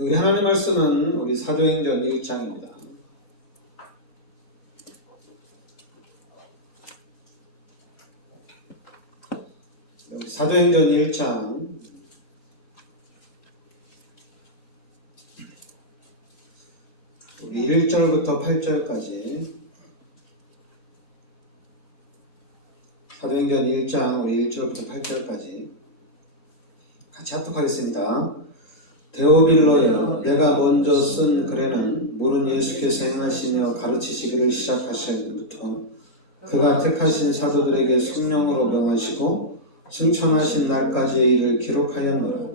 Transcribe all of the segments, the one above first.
우리 하나님 말씀은 우리 사도행전 1장입니다. 여기 사도행전 1장 우리 1절부터 8절까지 사도행전 1장 우리 1절부터 8절까지 같이 합독하겠습니다. 데오빌로여, 내가 먼저 쓴 글에는 물은 예수께서 행하시며 가르치시기를 시작하실 때부터 그가 택하신 사도들에게 성령으로 명하시고 승천하신 날까지의 일을 기록하였노라.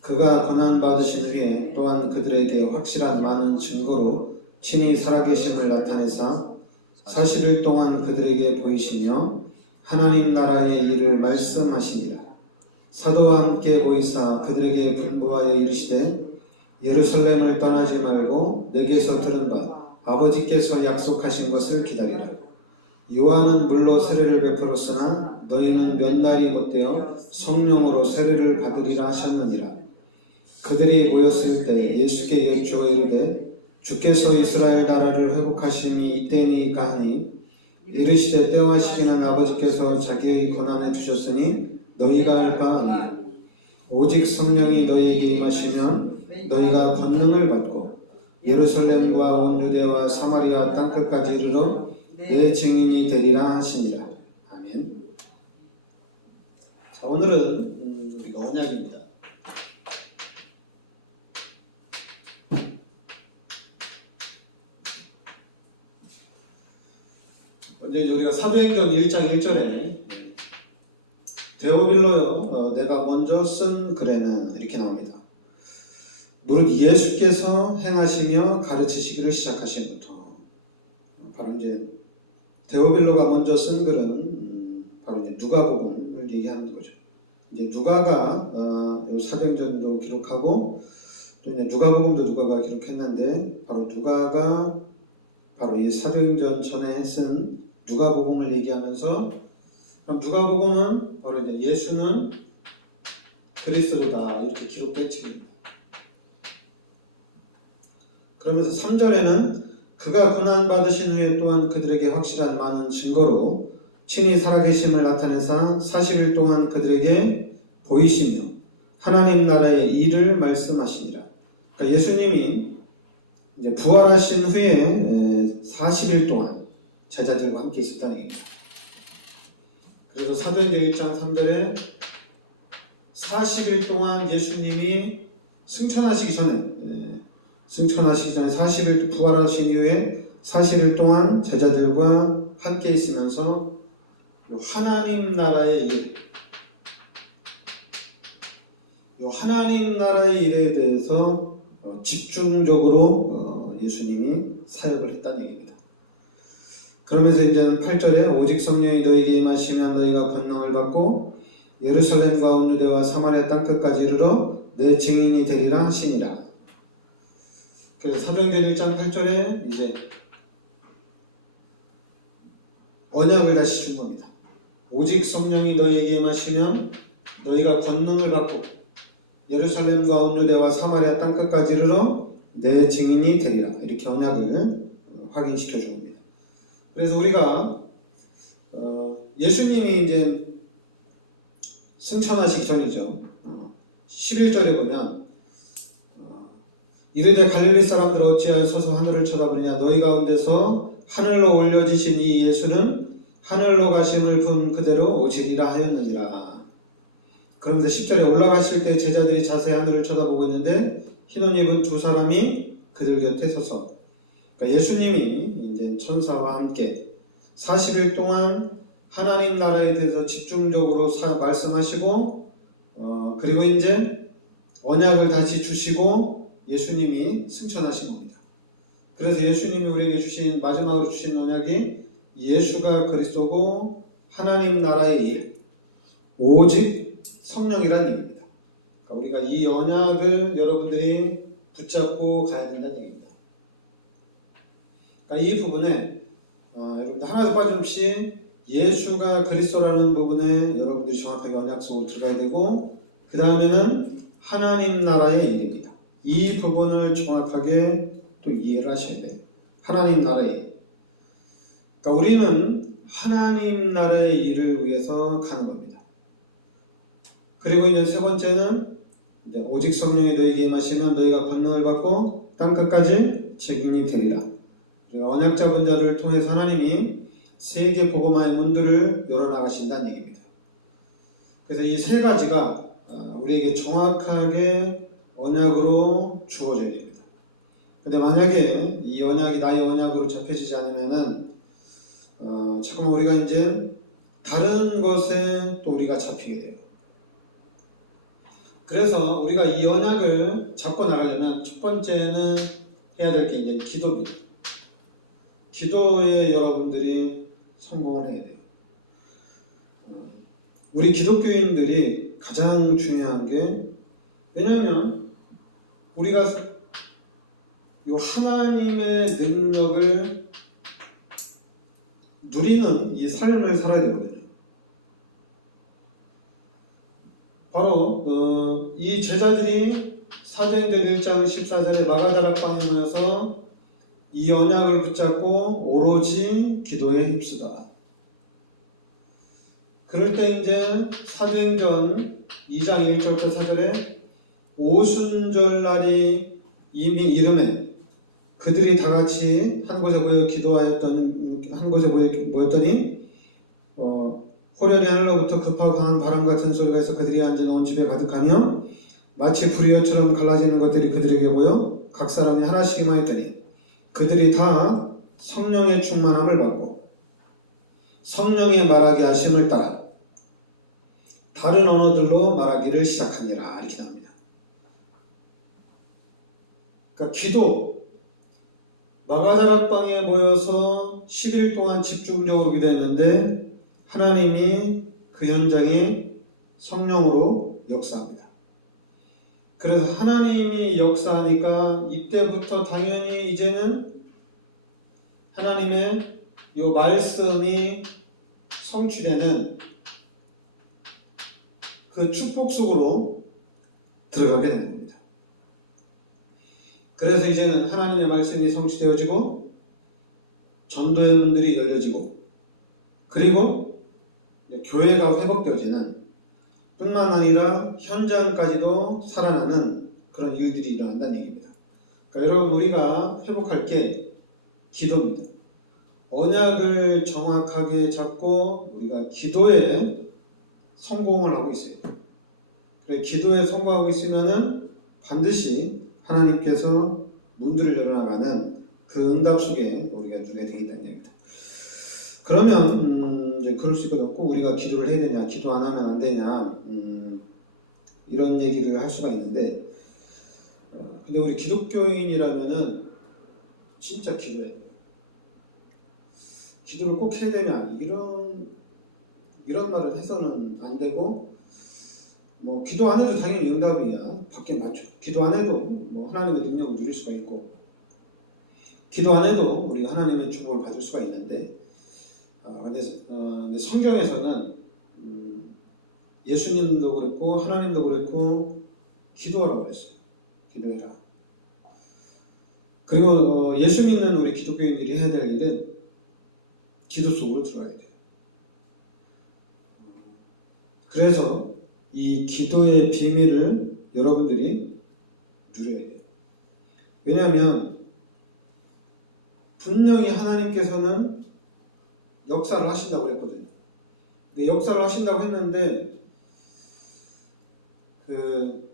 그가 고난받으신 후에 또한 그들에게 확실한 많은 증거로 친히 살아계심을 나타내사 40일 동안 그들에게 보이시며 하나님 나라의 일을 말씀하시니라. 사도와 함께 보이사 그들에게 분부하여 이르시되 예루살렘을 떠나지 말고 내게서 들은 바 아버지께서 약속하신 것을 기다리라. 요한은 물로 세례를 베풀었으나 너희는 몇 날이 못되어 성령으로 세례를 받으리라 하셨느니라. 그들이 모였을 때 예수께 여쭈어 이르되 주께서 이스라엘 나라를 회복하심이 이때니까 하니 이르시되 때와 시기는 아버지께서 자기의 권한에 두셨으니 너희가 알 바 아니라 오직 성령이 너희에게 임하시면 너희가 권능을 받고 예루살렘과 온 유대와 사마리아 땅끝까지 이르러 내 증인이 되리라 하시니라. 아멘. 자, 오늘은 우리가 언약입니다. 먼저 우리가 사도행전 1장 1절에 데오빌로여, 내가 먼저 쓴 글에는 이렇게 나옵니다. 무릇 예수께서 행하시며 가르치시기를 시작하신부터. 바로 이제 데오빌로가 먼저 쓴 글은 바로 이제 누가복음을 얘기하는 거죠. 이제 누가가 사도행전도 기록하고 또 이제 누가복음도 누가가 기록했는데 바로 누가가 바로 이 사도행전 전에 쓴 누가복음을 얘기하면서 그럼 누가복음은 바로 이제 예수는 그리스도다 이렇게 기록된 책입니다. 그러면서 3절에는 그가 고난받으신 후에 또한 그들에게 확실한 많은 증거로 친히 살아계심을 나타내사 40일 동안 그들에게 보이시며 하나님 나라의 일을 말씀하시니라. 그러니까 예수님이 이제 부활하신 후에 40일 동안 제자들과 함께 있었다는 얘기입니다. 그래서 사도행전 1장 3절에 40일 동안 예수님이 승천하시기 전에 40일 부활하신 이후에 40일 동안 제자들과 함께 있으면서 하나님 나라의 일, 하나님 나라의 일에 대해서 집중적으로 예수님이 사역을 했다는 얘기입니다. 그러면서 이제는 8절에 오직 성령이 너희에게 임하시면 너희가 권능을 받고 예루살렘과 온 유대와 사마리아 땅끝까지 이르러 내 증인이 되리라 하시니라. 그래서 사도행전 1장 8절에 이제 언약을 다시 준 겁니다. 오직 성령이 너희에게 임하시면 너희가 권능을 받고 예루살렘과 온 유대와 사마리아 땅끝까지 이르러 내 증인이 되리라. 이렇게 언약을 확인시켜 줍니다. 그래서 우리가 예수님이 이제 승천하시기 전이죠. 11절에 보면 이르되 갈릴리 사람들 어찌하여 서서 하늘을 쳐다보느냐 너희 가운데서 하늘로 올려지신 이 예수는 하늘로 가심을 본 그대로 오시리라 하였느니라. 그러면서 10절에 올라가실 때 제자들이 자세히 하늘을 쳐다보고 있는데 흰 옷 입은 두 사람이 그들 곁에 서서, 그러니까 예수님이 이제 천사와 함께 40일 동안 하나님 나라에 대해서 집중적으로 말씀하시고 그리고 이제 언약을 다시 주시고 예수님이 승천하신 겁니다. 그래서 예수님이 우리에게 주신 마지막으로 주신 언약이 예수가 그리스도고 하나님 나라의 일, 오직 성령이라는 얘기입니다. 그러니까 우리가 이 언약을 여러분들이 붙잡고 가야 된다는 얘기입니다. 그러니까 이 부분에 여러분들 하나도 빠짐없이 예수가 그리스도라는 부분에 여러분들이 정확하게 언약 속으로 들어가야 되고, 그 다음에는 하나님 나라의 일입니다. 이 부분을 정확하게 또 이해를 하셔야 돼요. 하나님 나라에. 그러니까 우리는 하나님 나라의 일을 위해서 가는 겁니다. 그리고 이제 세 번째는 이제 오직 성령이 너희에게 임하시면 너희가 권능을 받고 땅끝까지 증인이 되리라. 우리가 언약 잡은 자를 통해서 하나님이 세계 복음화의 문들을 열어나가신다는 얘기입니다. 그래서 이 세 가지가 우리에게 정확하게 언약으로 주어져야 됩니다. 근데 만약에 이 언약이 나의 언약으로 잡혀지지 않으면은 잠깐만 우리가 이제 다른 것에 또 우리가 잡히게 돼요. 그래서 우리가 이 언약을 잡고 나가려면 첫 번째는 해야 될 게 이제 기도입니다. 기도에 여러분들이 성공을 해야 돼요. 우리 기독교인들이 가장 중요한 게 왜냐하면 우리가 이 하나님의 능력을 누리는 이 삶을 살아야 되거든요. 바로 이 제자들이 사도행전 1장 14절에 마가다락방에 모여서 이 언약을 붙잡고 오로지 기도에 힘쓰다. 그럴 때 이제 사도행전 2장 1절부터 4절에 오순절날이 이미 이름에 그들이 다 같이 한 곳에 모였더니 호련히 하늘로부터 급하고 강한 바람 같은 소리가 있어 그들이 앉은 온 집에 가득하며 마치 불이어처럼 갈라지는 것들이 그들에게 보여 각 사람이 하나씩 임하였더니 그들이 다 성령의 충만함을 받고 성령의 말하게 하심을 따라 다른 언어들로 말하기를 시작하니라 이렇게 나옵니다. 그러니까 기도 마가다락방에 모여서 10일 동안 집중적으로 기도했는데 하나님이 그 현장에 성령으로 역사합니다. 그래서 하나님이 역사하니까 이때부터 당연히 이제는 하나님의 이 말씀이 성취되는 그 축복 속으로 들어가게 되는 겁니다. 그래서 이제는 하나님의 말씀이 성취되어지고 전도의 문들이 열려지고 그리고 교회가 회복되어지는 뿐만 아니라 현장까지도 살아나는 그런 일들이 일어난다는 얘기입니다. 그러니까 여러분 우리가 회복할 게 기도입니다. 언약을 정확하게 잡고 우리가 기도에 성공을 하고 있어요. 그래 기도에 성공하고 있으면은 반드시 하나님께서 문들을 열어나가는 그 응답 속에 우리가 누리게 되겠다는 얘기입니다. 그러면 이제 그럴 수가 없고 우리가 기도를 해야 되냐, 기도 안 하면 안 되냐 이런 얘기를 할 수가 있는데 근데 우리 기독교인이라면은 진짜 기도해야 돼요. 기도를 꼭 해야 되냐 이런 말을 해서는 안 되고 뭐 기도 안 해도 당연히 응답이야. 받게 맞죠. 기도 안 해도 뭐 하나님의 능력을 누릴 수가 있고 기도 안 해도 우리가 하나님의 축복을 받을 수가 있는데 근데 성경에서는 예수님도 그랬고 하나님도 그랬고 기도하라고 그랬어요. 기도해라. 그리고 예수 믿는 우리 기독교인들이 해야 될 일은 기도 속으로 들어가야 돼요. 그래서 이 기도의 비밀을 여러분들이 누려야 돼요. 왜냐하면 분명히 하나님께서는 역사를 하신다고 그랬거든요. 근데 역사를 하신다고 했는데 그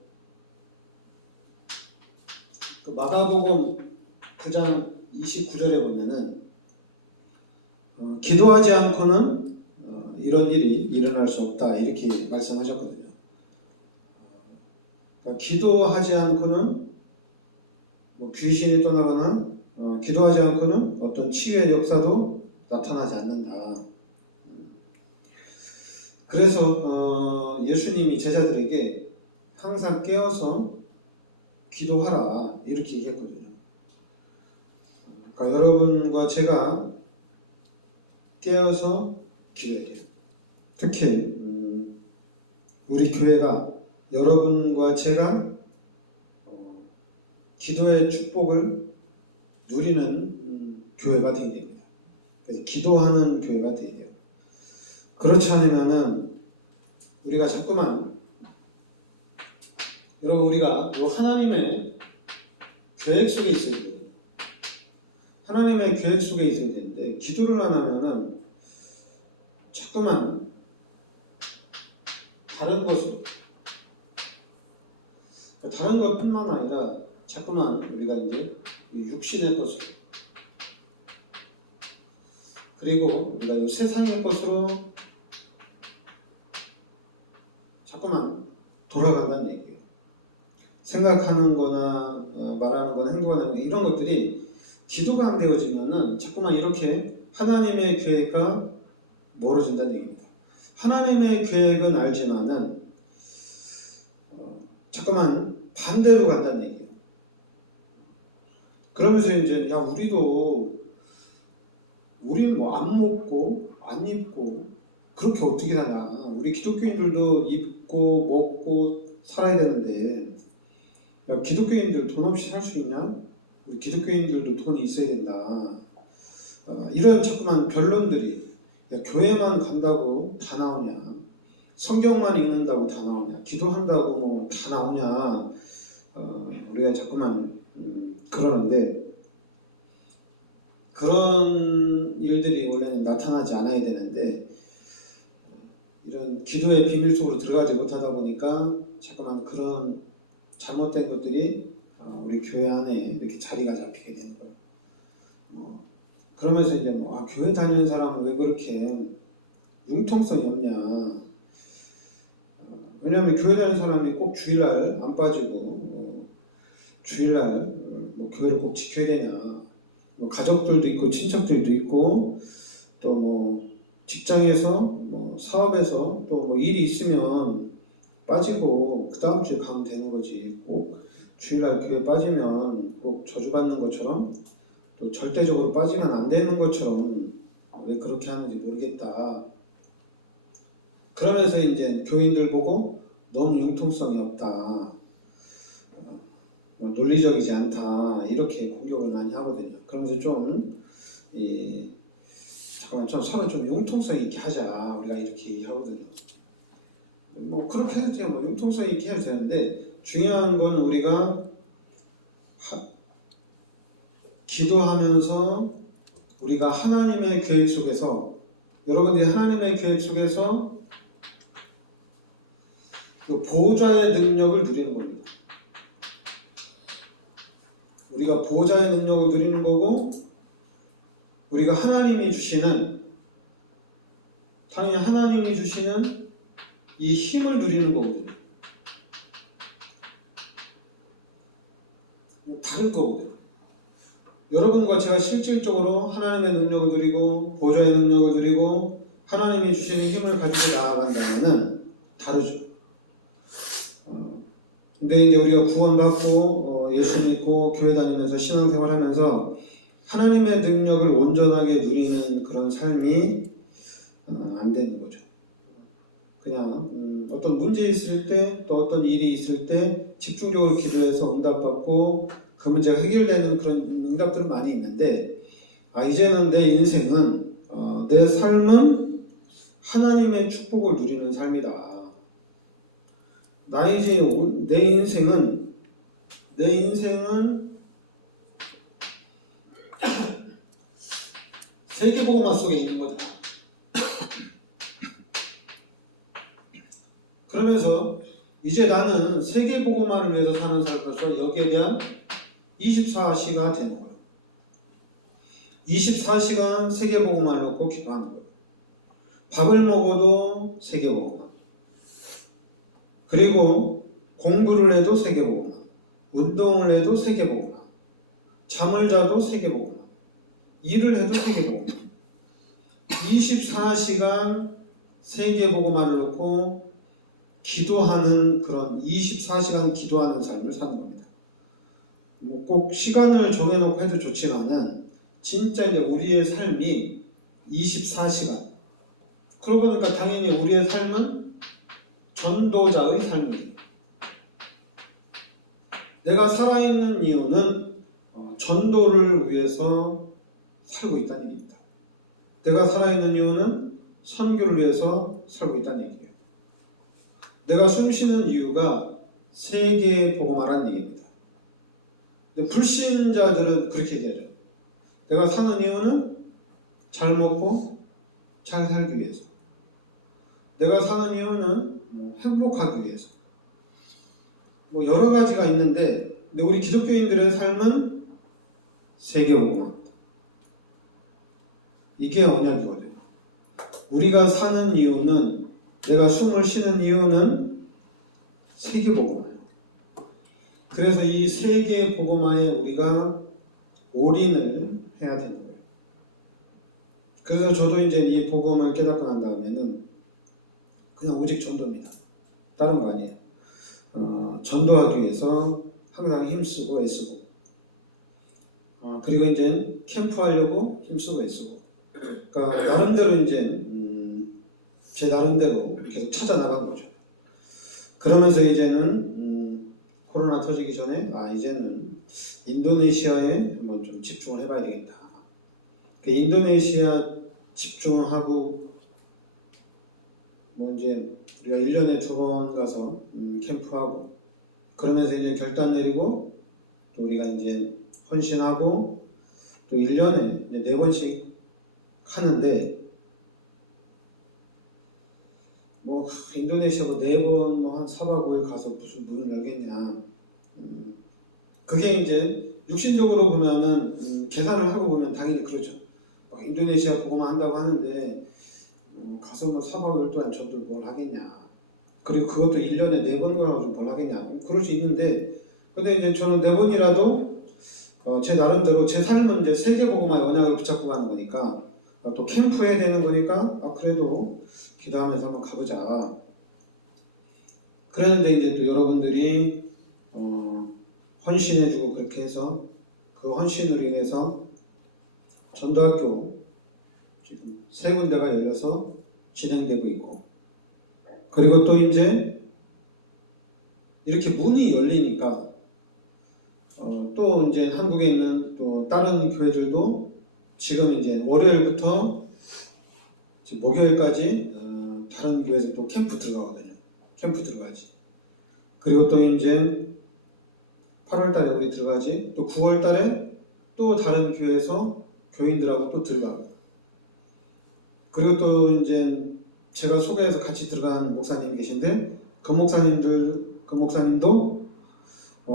마가복음 9장 29절에 보면은 기도하지 않고는 이런 일이 일어날 수 없다 이렇게 말씀하셨거든요. 그러니까 기도하지 않고는 뭐 귀신이 떠나거나 기도하지 않고는 어떤 치유의 역사도 나타나지 않는다. 그래서 예수님이 제자들에게 항상 깨어서 기도하라 이렇게 얘기했거든요. 그러니까 여러분과 제가 깨어서 기도해야 돼요. 특히 우리 교회가 여러분과 제가 기도의 축복을 누리는 교회가 되어야 됩니다. 그래서 기도하는 교회가 되어야 돼요. 그렇지 않으면은 우리가 자꾸만 여러분 우리가 요 하나님의 계획 속에 있어야 돼요. 하나님의 계획 속에 있어야 되는데 기도를 안 하면은 자꾸만 다른 것으로 다른 것뿐만 아니라 자꾸만 우리가 이제 육신의 것으로 그리고 우리가 이 세상의 것으로 자꾸만 돌아간다는 얘기예요. 생각하는 거나 말하는 거나 행동하는 거 이런 것들이 기도가 안 되어지면은 자꾸만 이렇게 하나님의 계획과 멀어진다는 얘기입니다. 하나님의 계획은 알지만은 자꾸만 반대로 간다는 얘기예요. 그러면서 이제 야 우리는 뭐 안 먹고 안 입고 그렇게 어떻게 사냐? 우리 기독교인들도 입고 먹고 살아야 되는데 야 기독교인들 돈 없이 살 수 있냐? 우리 기독교인들도 돈이 있어야 된다. 이런 자꾸만 변론들이 야, 교회만 간다고 다 나오냐? 성경만 읽는다고 다 나오냐? 기도한다고 뭐 다 나오냐? 우리가 자꾸만 그러는데 그런 일들이 원래는 나타나지 않아야 되는데 이런 기도의 비밀 속으로 들어가지 못하다 보니까 자꾸만 그런 잘못된 것들이 우리 교회 안에 이렇게 자리가 잡히게 되는 거예요. 그러면서 이제 교회 다니는 사람은 왜 그렇게 융통성이 없냐? 왜냐하면 교회 다니는 사람이 꼭 주일날 안 빠지고 주일날 뭐 교회를 꼭 지켜야 되냐? 뭐 가족들도 있고 친척들도 있고 또 뭐 직장에서 뭐 사업에서 또 뭐 일이 있으면 빠지고 그 다음 주에 가면 되는 거지. 꼭 주일날 교회 빠지면 꼭 저주받는 것처럼 또 절대적으로 빠지면 안 되는 것처럼 왜 그렇게 하는지 모르겠다. 그러면서 이제 교인들 보고 너무 융통성이 없다. 논리적이지 않다. 이렇게 공격을 많이 하거든요. 그러면서 잠깐만 서로 좀 융통성 있게 하자. 우리가 이렇게 얘기하거든요. 뭐 그렇게 해도 돼요. 뭐 융통성 있게 해도 되는데 중요한 건 우리가 기도하면서 우리가 하나님의 계획 속에서 여러분들이 하나님의 계획 속에서 그 보호자의 능력을 누리는 겁니다. 우리가 보호자의 능력을 누리는 거고 우리가 하나님이 주시는 당연히 하나님이 주시는 이 힘을 누리는 거거든요. 다른 거거든요. 여러분과 제가 실질적으로 하나님의 능력을 누리고 보호자의 능력을 누리고 하나님이 주시는 힘을 가지고 나아간다면은 다르죠. 근데 이제 우리가 구원받고 예수 믿고 교회 다니면서 신앙생활하면서 하나님의 능력을 온전하게 누리는 그런 삶이 안 되는 거죠. 그냥 어떤 문제 있을 때 또 어떤 일이 있을 때 집중적으로 기도해서 응답받고 그 문제가 해결되는 그런 응답들은 많이 있는데 이제는 내 인생은 내 삶은 하나님의 축복을 누리는 삶이다. 내 인생은 세계복음화 속에 있는 거다. 그러면서 이제 나는 세계복음화를 위해서 사는 삶으로서 여기에 대한 24시가 되는 거예요. 24시간 세계복음화를 놓고 기도하는 거예요. 밥을 먹어도 세계복음화. 그리고 공부를 해도 세계복음화. 운동을 해도 세계복음화. 잠을 자도 세계복음화. 일을 해도 세계복음화. 24시간 세계복음화를 놓고 기도하는 그런 24시간 기도하는 삶을 사는 겁니다. 뭐 꼭 시간을 정해놓고 해도 좋지만은 진짜 이제 우리의 삶이 24시간. 그러고 보니까 당연히 우리의 삶은 전도자의 삶이에요. 내가 살아있는 이유는 전도를 위해서 살고 있다는 얘기입니다. 내가 살아있는 이유는 선교를 위해서 살고 있다는 얘기예요. 내가 숨쉬는 이유가 세계에 복음하라는 얘기입니다. 근데 불신자들은 그렇게 얘기하죠. 내가 사는 이유는 잘 먹고 잘 살기 위해서. 내가 사는 이유는 행복하기 위해서. 여러 가지가 있는데, 근데 우리 기독교인들의 삶은 세계복음합니다. 이게 언약이거든요. 우리가 사는 이유는, 내가 숨을 쉬는 이유는 세계복음화예요. 그래서 이 세계복음화에 우리가 올인을 해야 되는 거예요. 그래서 저도 이제 이 복음을 깨닫고 난 다음에는 그냥 오직 전도입니다. 다른 거 아니에요. 전도하기 위해서 항상 힘쓰고 애쓰고, 그리고 이제 캠프하려고 힘쓰고 애쓰고, 그러니까 나름대로 이제 제 나름대로 계속 찾아 나간 거죠. 그러면서 이제는 코로나 터지기 전에 이제는 인도네시아에 한번 좀 집중을 해봐야 되겠다. 그 인도네시아 집중하고 이제 우리가 1년에 2번 가서 캠프하고, 그러면서 이제 결단 내리고, 또 우리가 이제 헌신하고, 또 1년에 이제 4번씩 하는데, 인도네시아 4번 한 4박 5일 가서 무슨 문을 열겠냐. 그게 이제 육신적으로 보면은 계산을 하고 보면 당연히 그렇죠. 인도네시아 보고만 한다고 하는데 가서 4박 5일 동안 저들 뭘 하겠냐. 그리고 그것도 1년에 4번 가서 뭘 하겠냐. 그럴 수 있는데, 근데 이제 저는 4번이라도 제 나름대로 제 삶은 이제 세계복음화의 언약을 붙잡고 가는 거니까, 또 캠프해야 되는 거니까 그래도 기도하면서 한번 가보자. 그랬는데 이제 또 여러분들이 헌신해주고 그렇게 해서 그 헌신으로 인해서 전도학교 지금 3군데가 열려서 진행되고 있고, 그리고 또 이제 이렇게 문이 열리니까 또 이제 한국에 있는 또 다른 교회들도 지금 이제 월요일부터 지금 목요일까지 다른 교회에서 또 캠프 들어가거든요. 캠프 들어가지. 그리고 또 이제 8월달에 우리 들어가지. 또 9월달에 또 다른 교회에서 교인들하고 또 들어가고. 그리고 또 이제 제가 소개해서 같이 들어간 목사님이 계신데, 그 목사님도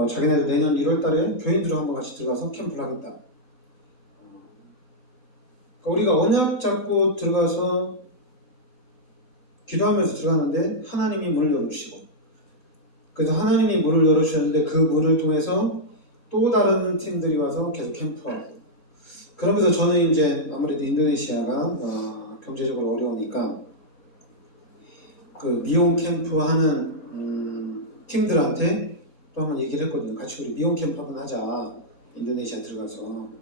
자기네들 내년 1월달에 교인들하고 한번 같이 들어가서 캠프를 하겠다. 우리가 언약 잡고 들어가서 기도하면서 들어가는데 하나님이 문을 열어주시고, 그래서 하나님이 문을 열어주셨는데 그 문을 통해서 또 다른 팀들이 와서 계속 캠프하고, 그러면서 저는 이제 아무래도 인도네시아가 경제적으로 어려우니까 그 미용 캠프 하는 팀들한테 또 한번 얘기를 했거든요. 같이 우리 미용 캠프 한번 하자. 인도네시아 들어가서.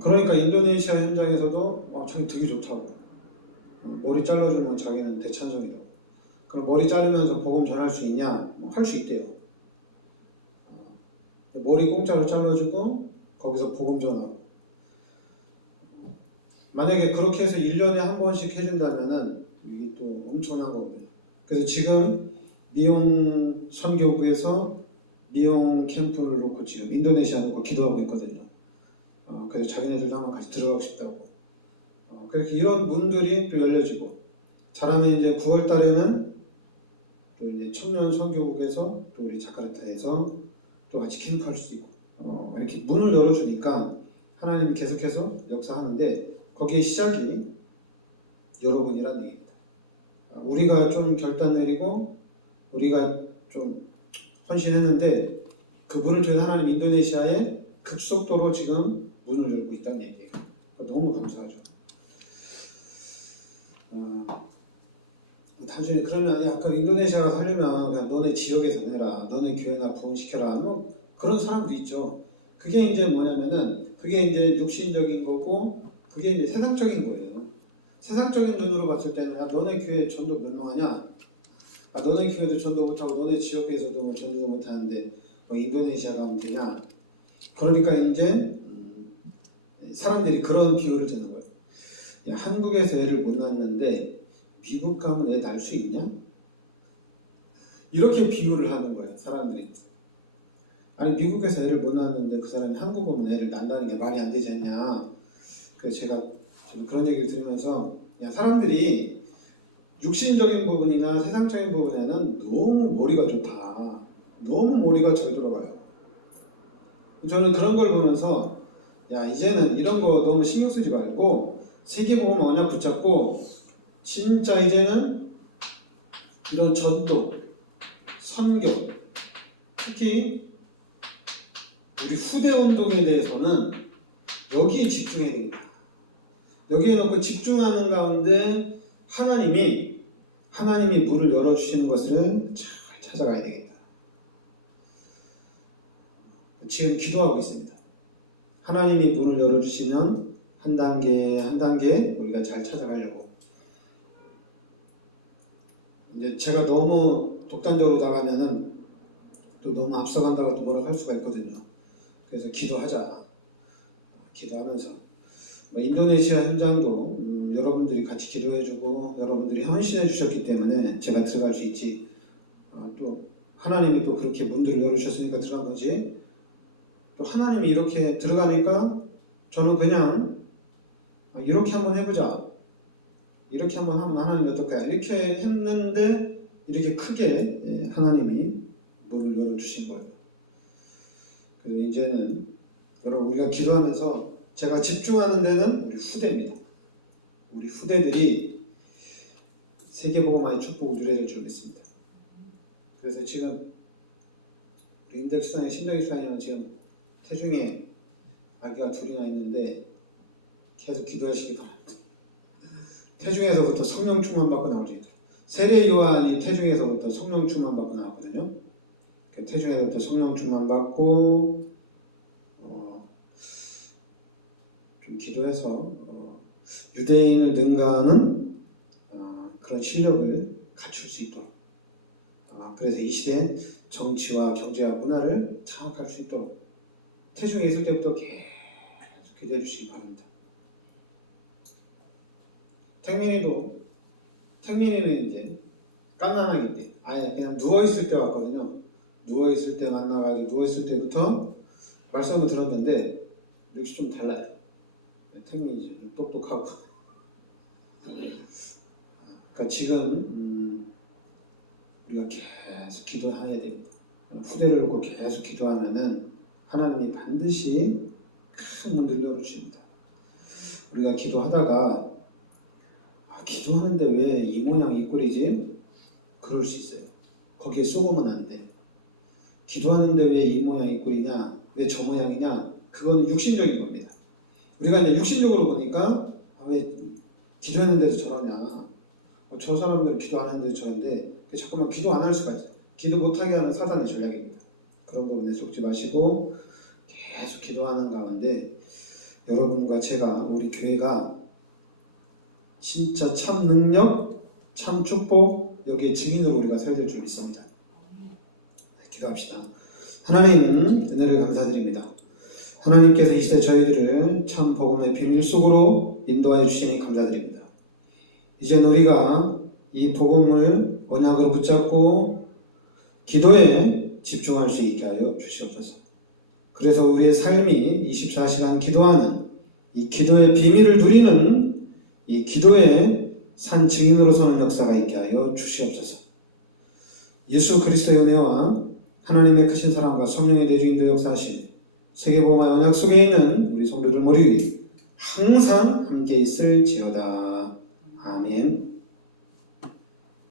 그러니까 인도네시아 현장에서도 자기 되게 좋다고. 머리 잘라주면 자기는 대찬성이라고. 그럼 머리 자르면서 복음 전할 수 있냐? 할 수 있대요. 머리 공짜로 잘라주고 거기서 복음 전하고. 만약에 그렇게 해서 1년에 한 번씩 해준다면은 이게 또 엄청난 거거든요. 그래서 지금 미용 선교부에서 미용 캠프를 놓고 지금 인도네시아 놓고 기도하고 있거든요. 그래서 자기네들도 한번 같이 들어가고 싶다고. 그렇게 이런 문들이 또 열려지고, 잘하면 이제 9월 달에는 또 이제 청년 선교국에서 또 우리 자카르타에서 또 같이 캠프할 수 있고, 이렇게 문을 열어주니까 하나님이 계속해서 역사하는데, 거기에 시작이 여러분이란 얘기입니다. 우리가 좀 결단 내리고 우리가 좀 헌신했는데 그 문을 통해 하나님 인도네시아에 급속도로 지금 문을 열고 있다는 얘기예요. 너무 감사하죠. 단순히 그러면 아까 인도네시아가 살려면 그냥 너네 지역에서 내라, 너네 교회나 부흥시켜라, 그런 사람도 있죠. 그게 이제 뭐냐면은 그게 이제 육신적인 거고 그게 이제 세상적인 거예요. 세상적인 눈으로 봤을 때는 너네 교회 전도 몇 명 하냐? 너네 교회도 전도 못하고 너네 지역에서도 전도도 못하는데 인도네시아가 하면 되냐? 그러니까 이제 사람들이 그런 비유를 드는 거예요. 야, 한국에서 애를 못 낳는데 미국 가면 애 낳을 수 있냐? 이렇게 비유를 하는 거예요, 사람들이. 아니, 미국에서 애를 못 낳는데 그 사람이 한국 오면 애를 낳는다는 게 말이 안 되지 않냐? 그래서 제가 그런 얘기를 들으면서, 야, 사람들이 육신적인 부분이나 세상적인 부분에는 너무 머리가 좋다. 너무 머리가 잘 돌아가요. 저는 그런 걸 보면서, 야, 이제는 이런 거 너무 신경 쓰지 말고 세계복음 언약 붙잡고 진짜 이제는 이런 전도, 선교, 특히 우리 후대 운동에 대해서는 여기에 집중해야 됩니다. 여기에 놓고 집중하는 가운데 하나님이 문을 열어주시는 것을 잘 찾아가야 되겠다. 지금 기도하고 있습니다. 하나님이 문을 열어주시면 한 단계 한 단계 우리가 잘 찾아가려고. 이제 제가 너무 독단적으로 나가면은 또 너무 앞서간다고 또 뭐라고 할 수가 있거든요. 그래서 기도하자. 기도하면서 인도네시아 현장도 여러분들이 같이 기도해주고 여러분들이 헌신해 주셨기 때문에 제가 들어갈 수 있지. 또 하나님이 또 그렇게 문들을 열어주셨으니까 들어간 거지. 또 하나님이 이렇게 들어가니까 저는 그냥 이렇게 한번 해보자. 이렇게 한번 하면 하나님이 어떨까요? 이렇게 했는데 이렇게 크게 하나님이 문을 열어주신 거예요. 그래서 이제는 여러분 우리가 기도하면서 제가 집중하는 데는 우리 후대입니다. 우리 후대들이 세계복음화의 축복을 누려야 될 줄 믿습니다. 그래서 지금 우리 임대수상의 신정수상이는 지금 태중에 아기가 둘이나 있는데 계속 기도하시기 바랍니다. 태중에서부터 성령 충만 받고 나오지. 세례 요한이 태중에서부터 성령 충만 받고 나왔거든요. 태중에서부터 성령 충만 받고 좀 기도해서 유대인을 능가하는 그런 실력을 갖출 수 있도록 그래서 이 시대 정치와 경제와 문화를 장악할 수 있도록 태중에 있을 때부터 계속 기도해 주시기 바랍니다. 택민이는 이제 깐난하기 때 아예 그냥 누워있을 때 왔거든요. 누워있을 때 만나가지고 누워있을 때부터 말씀을 들었는데 역시 좀 달라요. 택민이 좀 똑똑하고 그러니까 지금 우리가 계속 기도해야 됩니다. 후대를 놓고 계속 기도하면은 하나님이 반드시 큰 문을 열어주십니다. 우리가 기도하다가 기도하는데 왜 이 모양 이 꼴이지? 그럴 수 있어요. 거기에 쏘고면 안 돼. 기도하는데 왜 이 모양 이 꼴이냐? 왜 저 모양이냐? 그건 육신적인 겁니다. 우리가 이제 육신적으로 보니까 왜 기도했는데도 저러냐? 저 사람들은 기도 안 하는데도 저런데 자꾸만 기도 안 할 수가 있어요. 기도 못하게 하는 사단의 전략입니다. 그런 부분에 속지 마시고 계속 기도하는 가운데 여러분과 제가 우리 교회가 진짜 참 능력, 참 축복 여기에 증인으로 우리가 서야 될 줄 믿습니다. 기도합시다. 하나님 은혜를 감사드립니다. 하나님께서 이 시대 저희들을 참 복음의 비밀 속으로 인도하여 주시니 감사드립니다. 이제 우리가 이 복음을 언약으로 붙잡고 기도에 집중할 수 있게 하여 주시옵소서. 그래서 우리의 삶이 24시간 기도하는 이 기도의 비밀을 누리는 이 기도의 산 증인으로 서는 역사가 있게 하여 주시옵소서. 예수 그리스도의 은혜와 하나님의 크신 사랑과 성령의 내주인도 역사하신 세계복음화의 언약 속에 있는 우리 성도들 머리 위에 항상 함께 있을지어다. 아멘.